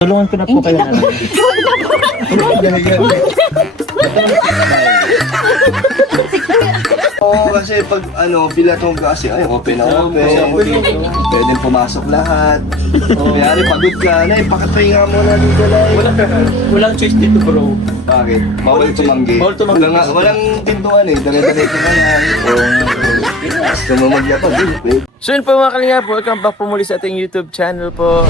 Tulungan ko na po kayo na. Oo, kasi pag feel at home ka kasi, ay, open na open. Pwede pumasok lahat. Mayari, pagod ka. Nay, pakatringa mo na dito, Nay. Walang choice dito, bro. Bakit? Bawal tumanggi. Bawal tumanggi. Walang pintuan eh. Dala-dala ka lang. Gusto mo maglapag, eh. So yun po mga kalingap, welcome back po muli sa ating YouTube channel po.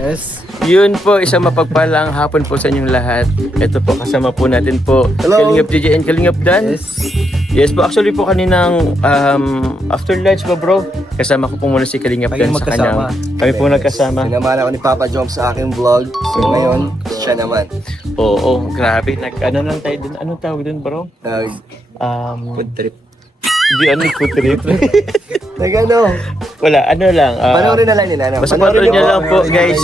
Yes. Yun po, isang mapagpalang hapon po sa inyong lahat. Ito po, kasama po natin po Hello. Kalingap JJ and Kalingap Dan. Yes po, actually po kaninang after lunch po bro, kasama ko po muna si Kalingap Dan sa kanyang. Kami po nagkasama. Sinamahan ako ni Papa Jom sa aking vlog. So ngayon, siya naman. Oo, grabe. Ano lang tayo dun? Anong tawag dun bro? Food trip. Di ano food trip? Nagano? Wala, ano lang. Panoorin na lang ni Nana. Basta panoorin niyo lang po guys.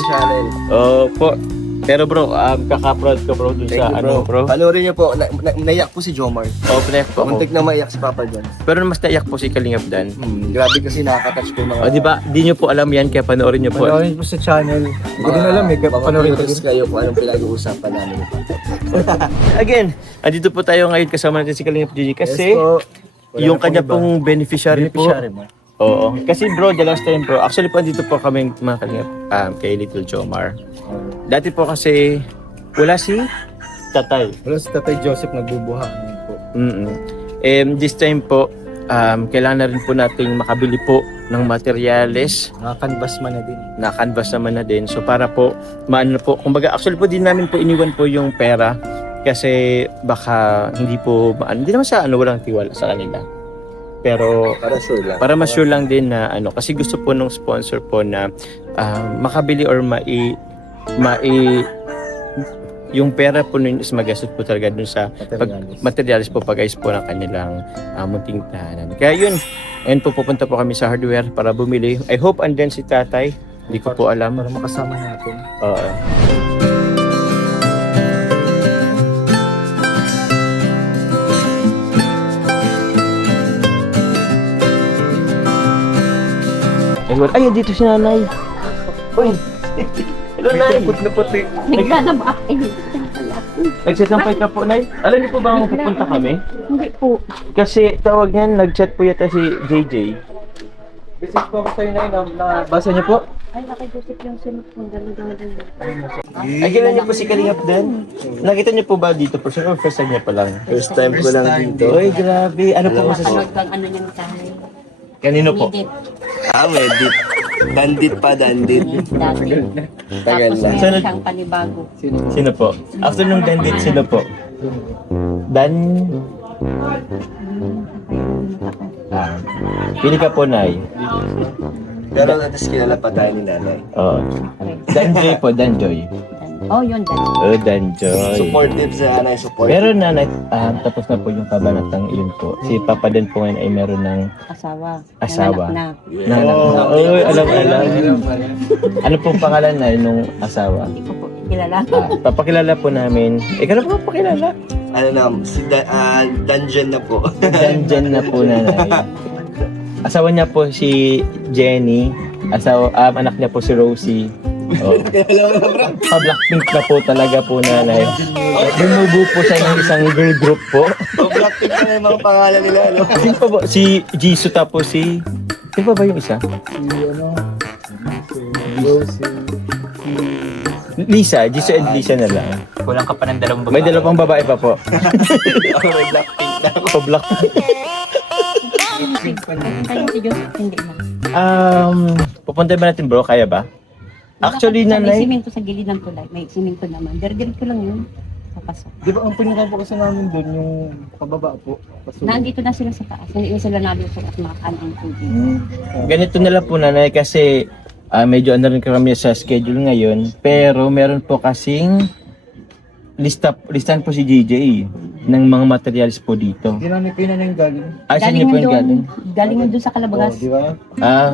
Po. Pero bro, kaka-proud ko bro dun Thank sa you, ano bro. Panoorin niyo po. Naiyak po si Jomar. Pinayak po ako. Muntik na maiyak si Papa Jones. Pero mas naiyak po si Kalingap Dan. Grabe kasi nakaka-touch po mga. O di ba? Di niyo po alam yan kaya panoorin niyo po. Panoorin po sa channel. Hindi ko din alam eh. Panoorin ko Panoorin kayo kung anong pinag-uusapan namin. Again, andito po tayo ngayon kasama natin si Kalingap JJ kasi yung kanya pong beneficiary po. Oo. Kasi bro, the last time bro, actually po dito po kami mga Kalingap kay Little Jomar. Dati po kasi wala si Tatay. Wala si Tatay Joseph nagbubuhat po. This time po, kailangan na rin po nating makabili po ng materyales. Nakakanvas man na din. Na-canvas naman na din. So para po, maano po, kumbaga actually po din namin po iniwan po yung pera kasi baka hindi po, hindi naman sa walang tiwala sa kanila. Pero Para sure lang. para ma-sure lang din na kasi gusto po nung sponsor po na makabili or yung pera po nun is magastos po talaga dun sa materials po pag-ayos po ng kanilang munting tahanan. Kaya yun, ngayon po pupunta po kami sa hardware para bumili. I hope andyan si Tatay. Hindi ko po alam. Para makasama natin. Oo. Ay, dito si Nanay. Uy. Hello, Nay. Naglalaba. Nagsasampay ka po, Nay. Alam niyo po ba kung pupunta kami? Hindi po. Kasi tawag niyan, nag-chat po yata si JJ. Visit po ako sa'yo na nabasa niyo po? Ay, nakidusip yung sunod kong dalo-dalo. Ay, kilala niyo po si Kalingap Dan? Nakita niyo po ba dito person or first time niya pa lang? First time ko First lang time. dito. Ay, grabe. Ano po Hello masasabi? Bang ano niyan kahit. Kanino po? Midit. Medit. Dandit pa, dandit. Tagal na. Tagal Tapos na. meron siyang panibago. Sino po? Sino po? After nung dandit, sino po? Dan? Pili ka po, Nay. Pero at least kilala pa tayo ni Nanay. Oo. Danjoy po, Danjoy. Oh, yun. Oh, Danjoy. Supportive sa Nanay, supportive. Pero Nanay, tapos na po yung kabanatang iyon po. Si Papa Dan po ngayon ay meron ng Asawa. Asawa. Nanganak na. nanganak. Oy, alam. Ano pong pangalan na nung asawa? Hindi ko po kilala. Papakilala po namin. Ikaw na po papakilala. Ano na, si Dungeon na po. Danjan na po Nanay. Asawa niya po si Jenny. Anak niya po si Rosie. Oh. Kilala mo na, bro. Pa-Blackpink na po talaga po Nanay. Binubo po siya ng isang girl group po. Blackpink ka na yung mga pangalan nila, ano? Sino pa ba? Si Jisoo tapos si... Sino pa ba yung isa? Si Rosie. Lisa. Jisoo and Lisa na lang. Walang ka pa ng dalawang May dalawang babae pa po. Ako may Blackpink na ako. Pa-Blackpink. Kayo si Joseph, hindi na. Pupunta ba natin bro? Kaya ba? Actually, May Nanay... simento sa gilid ng tulay. May simento naman. Diretso lang yun. Papasok. Di ba ang pinakain po kasi namin doon yung pababa po. Nandito na sila sa taas. Hindi na sila nalusok at makakain ang tubig. Ganito na lang po Nanay kasi medyo rin kami sa schedule ngayon. Pero meron po kasing listahan po si JJ ng mga materials po dito. Hindi namin kayo na yung galing. Saan niyo po yung galing? Galing yun doon sa Kalabagas. Oh, di ba?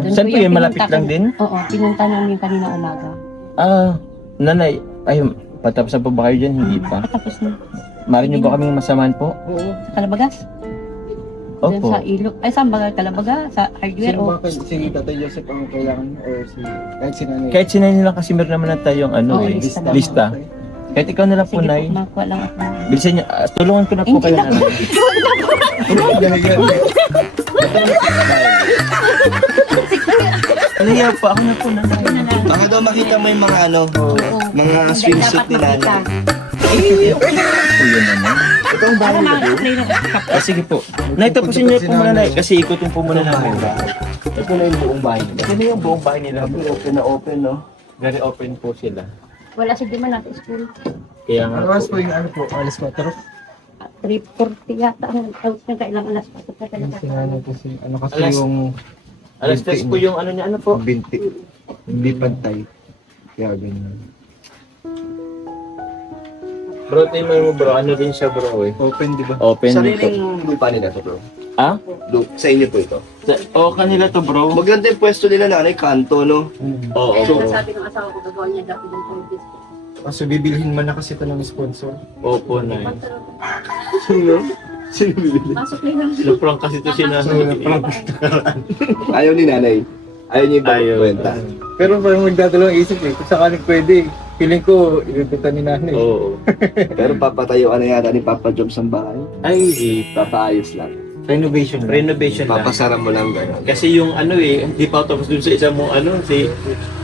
Doon Saan ko po yung yun? Malapit pinunta lang ko- din? Oo, pinunta namin kanina umaga. Nanay, patapos na po ba kayo dyan? Hindi pa. Tapos na. Mari niyo ba kaming masamahan po? Oo. Sa Kalabagas? Doon Opo. sa ilo. Ay, saan ba? Kalabaga? Sa hardware Sino o? ba si Tatay Joseph ang kailangan mo or si kahit si Nanay? Kahit sinay nila kasi meron naman na tayong Oo, eh, lista lista. naman. Kahit ikaw na lang po, Sige po, Nay. makuha lang ako. Bilisan niyo. Tulungan ko na po Hindi kayo na na. Dahigan. Nahiya po. Ako na po na. Yun na lang. Baka daw makita mo yung mga Oo. mga Hindi swimsuit dapat ni makita. Nanay. Po yun naman. Ito ang Para bahay na bro. ma-play lang. Sige po. Nay, tapusin niyo po muna, Nay. Kasi ikutin po muna na. Ito na yung buong bahay. Ito na yung buong bahay nila. Open na open, no? Very open po sila. Wala si Dima nasa school. Kaya nga Ano oras po po. yung ano po? Alas 4. 3:40 yata ang out niya kailang alas 4 pa Yung talaga. sinano po si ano kasi Alas- yung Alas 3 po yung ano niya. Ano po? binti. Hindi pantay. Kaya ganyan. Bro, tingnan mo bro. Ano rin siya bro eh. Open di ba? Open. Sariling lupa nila to, bro. Ah? Sa inyo po ito. O kanila to bro. Maganda yung pwesto nila Nanay, kanto, no? Oo Kaya bro. sabi ng asawa ko, gagawa niya dapat yung contest. Kaso bibilhin man na kasi ito ng sponsor. Opo, Nay. Sino? Sino bibili? Pasok lang. Naprank kasi to si Nanay. Ayaw ni Nanay. Ayaw niya Ayaw. ibang Pero parang magdadalawang isip eh. Kung sakaling pwede, feeling ko ibibita ni Nanay. Oo. Pero papatayuan na yata ni Papa Jobs ang bahay. Ay, di pa. Papaayos lang. Renovation. Renovation lang. Papasara mo lang gano'n. Kasi yung ano eh, di pa tapos dun sa isang mong ano, si...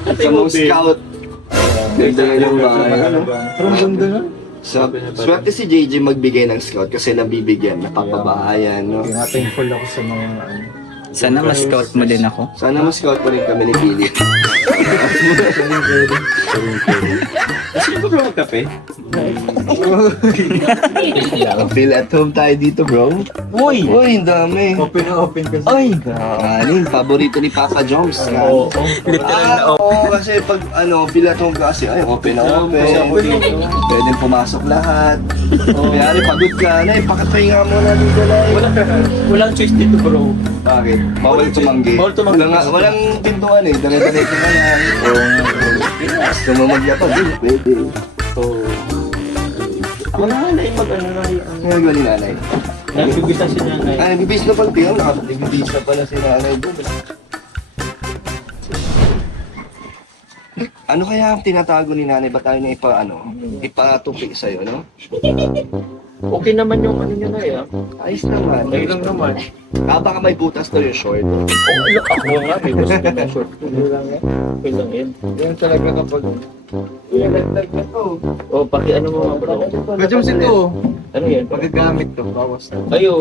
Sa mga scout, ganda nga yung bahay. Ano? Pero ganda na. Swerte si JJ magbigay ng scout kasi nabibigyan, napapabahayan, no? Kaya thankful ako sa mga ano. Sana mas-scout mo din ako. Sana ma-scout pa rin kami ni Philip. Kasi yung bro magkape? Feel at home tayo dito, bro. Uy! Uy, ang dami. Open na open kasi. Ay! Kanin, paborito ni Papa Joms. Oo. Oo, kasi pag feel at home ka kasi, ay, open na open. Pwede pumasok lahat. Mayari, pagod ka na, ipakatay nga muna dito na. Walang choice dito bro. Bakit? Bawal tumanggi. Bawal tumanggi. Walang pintuan eh. Dala-dala ka lang. Gusto mo maglapag, pwede. Ako na nga na mag-ano na yun. Ang gagawa ni Nanay. Nabibisa si Nanay. Ay, nagbibis na pala. Tingnan, nagbibis na pala si Nanay doon. Ano kaya ang tinatago ni Nanay? Ba tayo na ipatupi sa'yo, no? Okay naman yung ano niya na yan. Ayos naman. Okay lang naman. Baka may butas to yung short. Ako nga, may gusto na short. Okay lang yan. Okay lang yan. Yun talaga kapag... Nagdag na to. O, paki ano mo nga bro. Medyo mas ito, Ano yan? magagamit to, bawas to. Ayo.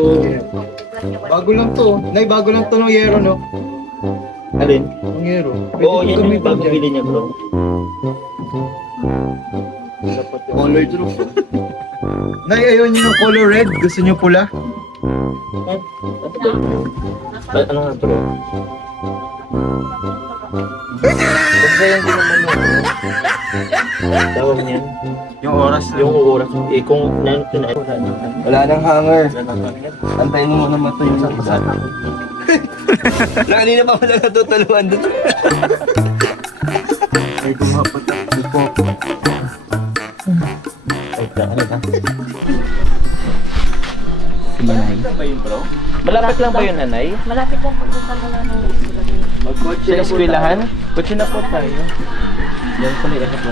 Bago lang to. Nay, bago lang to ng yero, no? Alin? Ng yero. Oo, Pwede yan ko yung gamitin dyan. pagpili niya bro. Colored roof. Nay, ayaw niyo ng color red. Gusto niyo pula? Ano nga bro? Basta yan din naman yun. Tawag niyan. Yung oras. Yung oras. Eh kung Wala nang hanger. Antayin mo muna matuyo sa kasama. Kanina pa wala natutuluan doon. May pop. Ano ta? Malapit lang ba yun, Nanay? Malapit lang pagpunta mo na ng Sa eskwelahan? Kutsi na po tayo. Yan pala yung ano po.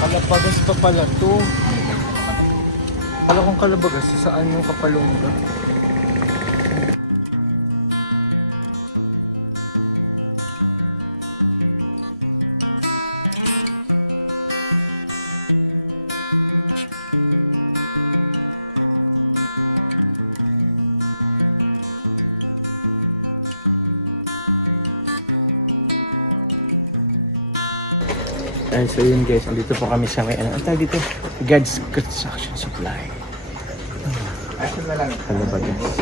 Kalabagas pa pala to. Kala kong kalabagas, saan yung kapalungga? Ay, so yun guys, andito po kami sa ano, ang tawag dito? God's Construction Supply. Action na lang. Ano ba guys?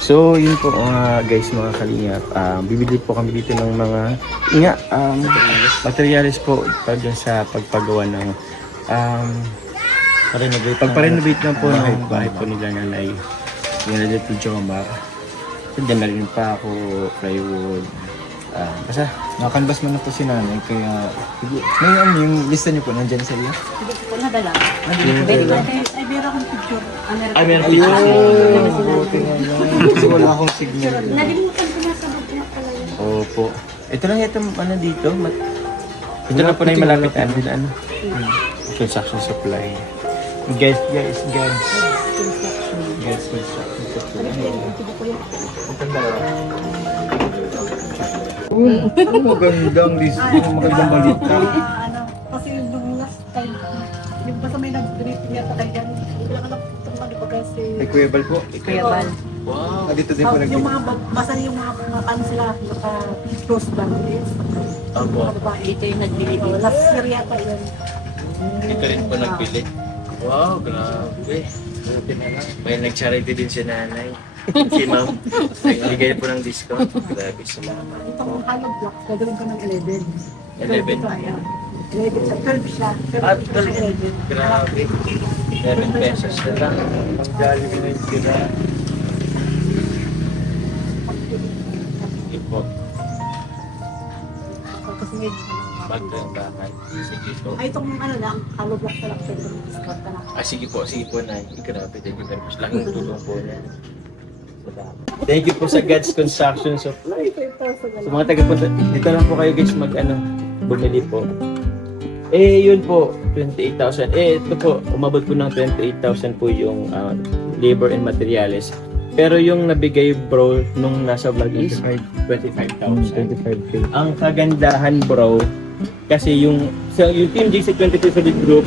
So, yun po guys, mga kalingap. Bibili po kami dito ng mga materials po pag dun sa pagpagawa ng pag-renovate na po ng bahay po nila nanay. Yung nalito Jomar. Diyan na rin pa ako, plywood. Basta, Nakakanvas mo na po si nanay, kaya... Ngayon, yung lista niyo po, nandyan sa iyo? Wala dala. yun Very na. good. Ay, meron akong picture. Ay, meron Ayun! picture. Buti nga lang. Kasi wala akong signal. Nalimutan ko na sa magkakala pala yun. Opo. Ito lang ito, ano dito. Ito na po na yung malapit. Ano? Construction supply. Guys, construction supply. Ang magandang list, yung magandang balita. Kasi nung last time, yung basta may nag-brief niya pa kayo dyan. Ano pa kasi... Kay Kuya Bal po. Kaya ba? Wow. Dito din po Yung nag-ibig. mga, basta yung mga ano sila, naka-close ba? Opo. Ito yung nagbili. Last year yata yun. Ito rin po nagbili. Wow, grabe. Buti na lang. May nag-charity din si nanay. Si ma'am. Nagbigay po ng discount. Grabe si ma'am. Itong hollow block, gagawin ko ng 11. 11. 11 sa 12 siya. 12 Grabe. 11 pesos na lang. Ang Jollibee na yung sila. Ito po. Kasi Bago yung bahay. Sige po. ay itong ano lang, hollow block sa lang sila. Discount na lang. Sige po, Nay. Grabe, thank you very much. Laking tulong po niya. Thank you po sa God's Construction Supply. Sa mga taga-punta, dito lang po kayo guys bumili po. Yun po, 28,000. Ito po, umabot po ng 28,000 po yung labor and materials. Pero yung nabigay bro nung nasa vlog is 25,000. 25K. Ang kagandahan bro, kasi yung Team JC 22 Solid Group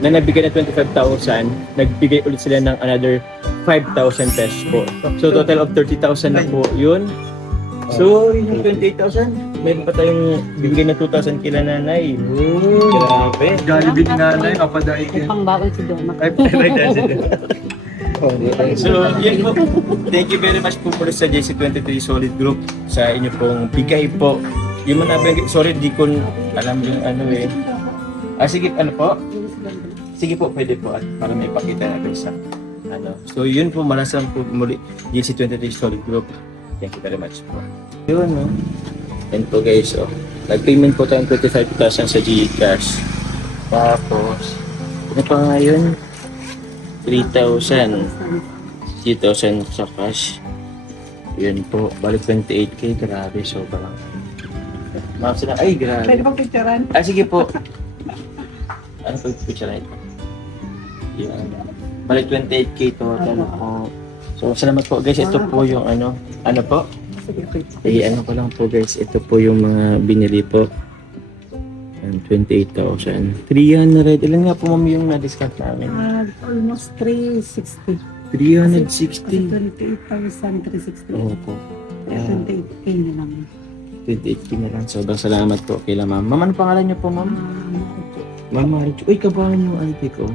na nagbigay na 25,000, nagbigay ulit sila ng another 5,000 pesos po. So total of 30,000 na po yun. So yung 28,000, meron pa tayong bibigay na 2,000 kila nanay. Grabe. Jollibee ni nanay, papadai May pangbaon si Joma. So, yun po. Thank you very much po sa JC23 Solid Group sa inyo pong bigay po. Yung mga sorry, di ko alam yung ano eh. Sige, ano po? Sige po, pwede po at para may pakita natin sa ano. So, yun po, malasang po muli JC23 Solid Group. Thank you very much po. Yun, no? Yan po guys, oh. Nag-payment po tayong 25,000 sa GCash. Tapos, ano pa ngayon? 3,000. 3,000 sa cash. Yun po, balik 28K. Grabe, sobrang. Ma'am sila, ay grabe. Pwede bang picturean? Sige po. Ano po yung picture na ito? Yun. Balik 28K total po. So, salamat po guys. Ito po yung ano po? Ano ko lang po guys. Ito po yung mga binili po. 28,000. 300. Ilan nga po ma'am yung na-discount namin? Almost 360. 360. 28,360. Opo. Kaya 28K na lang. 28K na lang. Sobrang salamat po kila ma'am. Ma'am, ano pangalan niyo po ma'am? Ma'am Marichu. Uy, kabahan yung auntie ko.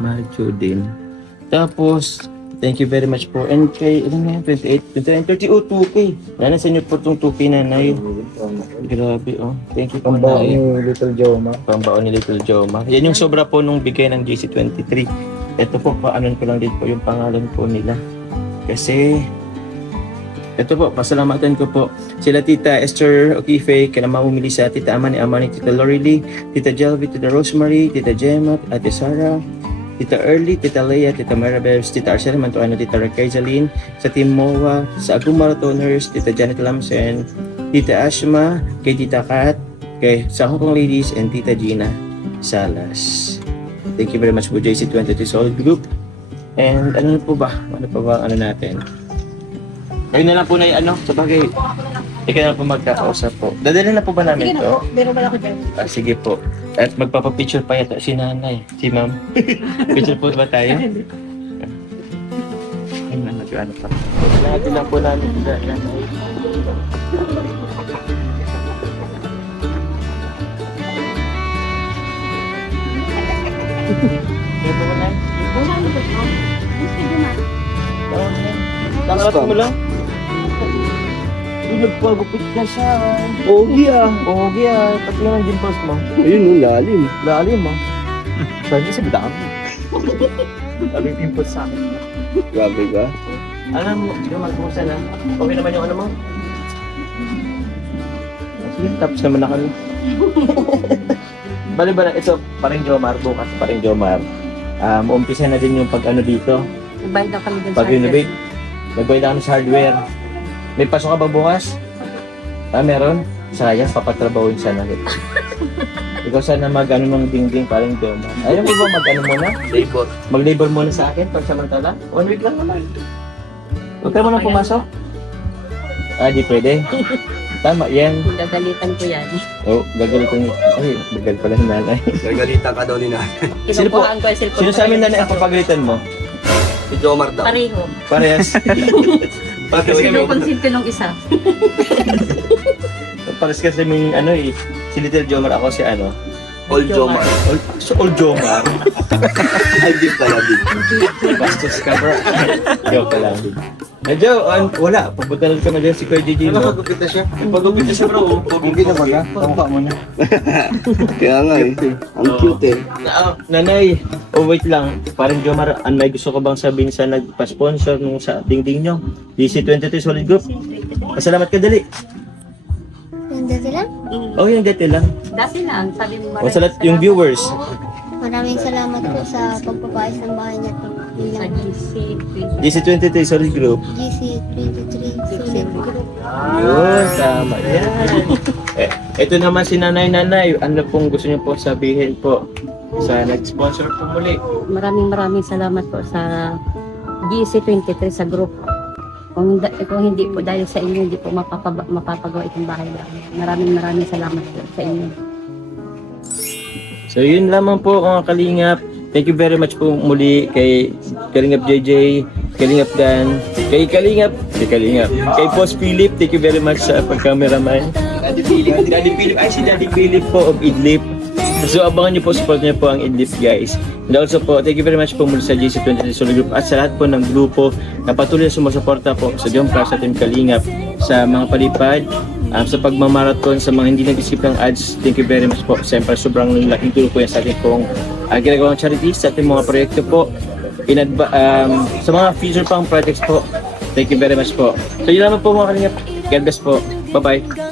Marichu din. Tapos, thank you very much po. And kay, ilan nga yan? 28, 29, 30, 2K. Nanay sa inyo po itong 2K nanay. Grabe, oh. Thank you po, Pambaon Nay. ni Little Joma. Pambaon ni Little Joma. Yan yung sobra po nung bigay ng JC23. Ito po, paanan ko lang din po yung pangalan po nila. Kasi, ito po, pasalamatan ko po. Sila Tita Esther Okife, kaya mamumili sa Tita Amani, Tita Lorely, Tita Jelby, Tita Rosemary, Tita Gemma, Ate Sarah, Tita Early, Tita Leia, Tita Maribel, Tita Arcel Mantuano, Tita Raquel Zaline, sa Team MOA, sa Agum Marathoners, Tita Janet Lamsen, Tita Ashma, kay Tita Kat, kay sa Hong Kong Ladies, and Tita Gina Salas. Thank you very much po JC23 Solid Group. And ano na po ba? Ano pa ba ano natin? Kayo na lang po na ano, sa bagay. Ikaw na lang po magkakausap po. Dadalhin na po ba namin Sige na to? po, meron ba ako dyan? Sige po. At magpapapicture pa yata si nanay, si ma'am. Picture po ba tayo? Ayun na, nag-ano pa. Natin lang po namin sila nanay. Ito mo na. Dumar mo to. Gusto dumar. Tawag na. Tangalat mo lang. Uy, nagpagupit na siya. Pogi ah. Pogi ah. Pati nga ng dimples mo. Ayun, no, lalim. Lalim ah. Sabi sa badaan mo. Sabi dimples sa akin. Grabe ka. Alam mo, Jomar, kumusta na? Okay naman yung ano mo? Sige, tapos naman na kami. Bali, ito, paring Jomar, bukas paring Jomar. Umpisa na din yung pag-ano dito. Nagbayad daw kami dun sa Pag-renovate. Nagbayad ako sa hardware. May pasok ka ba bukas? Meron? Sayang, papatrabahuin sana kita. Ikaw sana mag-ano ng dingding parang Jomar. Ayaw mo ba mag-ano muna? Labor. Mag-labor muna sa akin pag samantala? 1 week lang naman. Huwag ka muna pumasok. Di pwede. Tama, yan. Gagalitan ko yan. Oh, gagalitan niyo. Ay, bagal pala ng nanay. Nagalitan ka daw ni nanay. Sino po? Kinukuhaan ko yung cellphone. Sino sa amin nanay ang papagalitan mo? Si Jomar daw. Pareho. Parehas. Kasi kami, Sino konsinto nung isa? parehas kasi may ano eh. Si Little Jomar, ako si ano. All Jomar. All Jomar. Ay, di pala, di. Bastos ka, bro. Joke lang. Medyo, wala. Pupunta na kami dyan si Kuya Gigi mo. Nakagupit na siya. Pagupit na siya, bro. Pogi na ba ka? Kamukha mo na. Kaya nga eh. Ang cute eh. Nanay, wait lang. Parang Jomar, may gusto ka bang sabihin sa nagpa-sponsor nung sa dingding nyo? DC23 Solid Group. Pasalamat ka dali. Hindi sila. Oh, yung dati lang. Dati lang, sabi mo O sa lahat, yung viewers. Maraming salamat po sa pagpapaayos ng bahay niya po. Yun Sa lang. GC, DC23 Solid Group. GC23 Solid Group. Yun, tama yan. Ito naman si Nanay. Ano pong gusto niyo po sabihin po sa nag-sponsor po muli? Maraming salamat po sa GC23 sa group. Kung hindi po dahil sa inyo, hindi po mapapagawa itong bahay namin. Maraming salamat po sa inyo. So yun lamang po mga Kalingap. Thank you very much po muli kay Kalingap JJ, Kalingap Dan, kay Kalingap, kay Boss Philip. Thank you very much sa pag-cameraman. Daddy Philip, ay si Daddy Philip po of Idlip. So abangan niyo po, support niyo po ang Idlip guys. And also po, thank you very much po muli sa GC23 Solid Group at sa lahat po ng grupo na patuloy na sumusuporta po sa Jomcar, sa Team Kalingap, sa mga palipad, sa pagmamarathon, sa mga hindi nag-isip ng ads. Thank you very much po. Siyempre, sobrang laking tulong po yan sa ating pong ginagawang charities, sa ating mga proyekto po, sa mga future pang projects po. Thank you very much po. So yun naman po mga Kalingap. God bless po. Bye-bye.